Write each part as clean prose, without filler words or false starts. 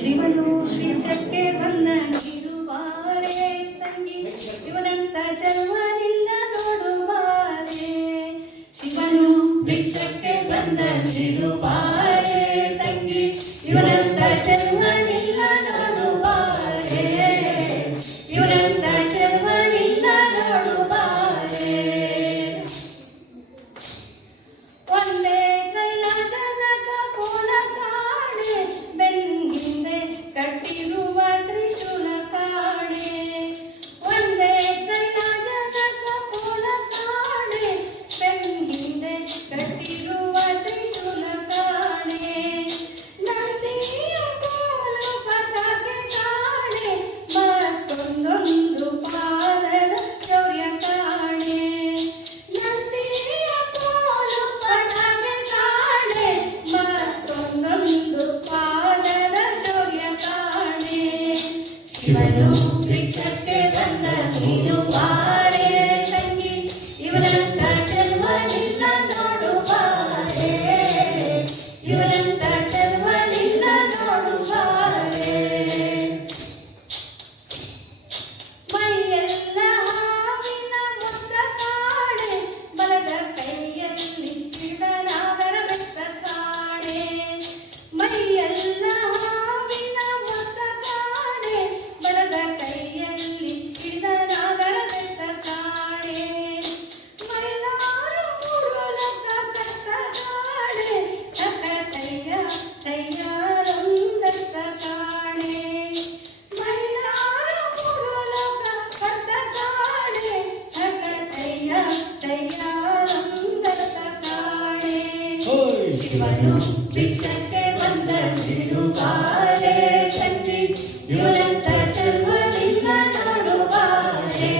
ಶಿವನು ಶ್ರೀಚಕ್ಕೆ ಬಂದ ನೀರುವಾರೆ ತಂಗಿ ಇವನಂತ ಜನ್ಮನಿಲ್ಲ ನೋಡುವಾರೆ ಶಿವನು ಭಿಕ್ಷಕ್ಕೆ ಬಂದ ನೀರುವಾರೆ ತಂಗಿ ಇವನಂತ ಜನ್ಮನಿಲ್ಲ ನೋಡುವಾರೆ ಇವನಂತ ಜನ್ಮನಿಲ್ಲ ನೋಡುವಾರೆ ಒಂದೇ ಕಟ್ಟಿರುವ ತ್ರಿಶೂಲ ಕಾಣೆ ಒಂದೇ ಕೈಲಾದ ಕಪೋಲ ಕಾಣೆ ಬೆಂಗಿಂದೆ ಕಟ್ಟಿರುವ ತ್ರಿಶೂಲ ಕಾಣೆ ನಂದಿಯ ಕೋಲು ಪತಾಕೆ ಕಾಣೆ ಮತ್ತೊಂದೊಂದು ಪಾದದ ಶೌರ್ಯ ಕಾಣೆ ನಂದಿಯ ಕೋಲು ಪತಾಕೆ ಕಾಣೆ ಮತ್ತೊಂದೊಂದು ಪಾದದ ಶಿವನು ಭಿಕ್ಷಕ್ಕೆ ಬಂದ ನೀರುವಾರೆ ತಂಗಿ ಇವನಂತ ಜನ್ಮನಿಲ್ಲ ನೋಡುವಾರೆ ಇವನಂತ ಜನ್ಮನಿಲ್ಲ ನೋಡುವಾರೆ ಮೈಯೆಲ್ಲ ಹಾವಿನ ಮೊತ್ತ ಕಾಣೆ ಬಲದ ಕೈಯಲ್ಲಿ ಸಿಡನಾಗರ ಬೆತ್ತ ಕಾಣೆ ಮೈಯೆಲ್ಲ ಶಿವನು ಭಿಕ್ಷಕ್ಕೆ ಬಂದ ನೀರುವಾರೆ ತಂಗಿ ಇವನಂತ ಜನ್ಮನಿಲ್ಲ ನೋಡುವಾರೆ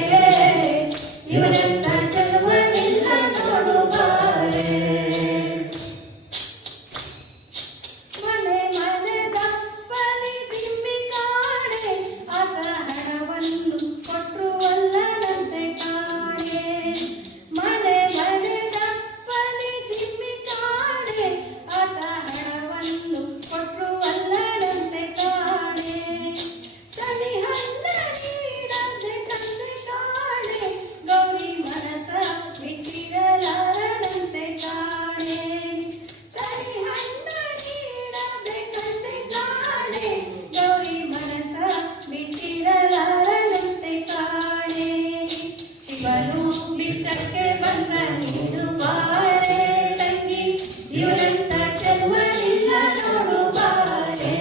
ಇವನಂತ ಜನ್ಮನಿಲ್ಲ ನೋಡುವಾರೆ ಮನೆ ಮನೆ ದಪ್ಪಲಿ ಬಿಂಬಿ ಕಾಣೆ ಆತ ಹಣವನ್ನು ಕೊಟ್ಟರು ಅಲ್ಲದಂತೆ ಕಾಣೆ ಮನೆ ಮನೆ ದಪ್ಪಲಿ ಬಿಂಬಿ ಕಾಣೆ ಆತ ಹಣವನ್ನು ಕೊಟ್ಟರು ಅಲ್ಲದಂತೆ ಕಾಣೆ ಸನಿ ಹಣ್ಣ ನೀಡಂತೆ ತಂದೆ ಕಾಣೆ ಗೌರಿ ಮನಸ ಬಿಟ್ಟಿರಲಾರದಂತೆ ಕಾಣೆ ಸನಿ ಹಣ್ಣ ನೀಡಂತೆ ತಂದೆ ಕಾಣೆ ಗೌರಿ ಮನಸ ಬಿಟ್ಟಿರಲಾರದಂತೆ ಕಾಣೆ ಶಿವನು ಭಿಕ್ಷಕ್ಕೆ ಬಂದ ನೀರುವಾರೆ ತಂಗಿ ಇವನಂತ ಜನ್ಮನಿಲ್ಲ ನೋಡುವಾರೆ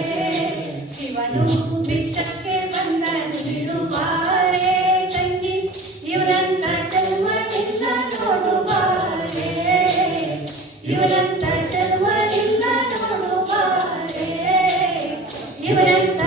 ಶಿವನು ಭಿಕ್ಷಕ್ಕೆ ಬಂದ ನೀರುವಾರೆ ತಂಗಿ ಇವನಂತ ಜನ್ಮನಿಲ್ಲ ನೋಡುವಾರೆ ಇವನಂತ ಜನ್ಮನಿಲ್ಲ ನೋಡುವಾರೆ ಇವನಂತ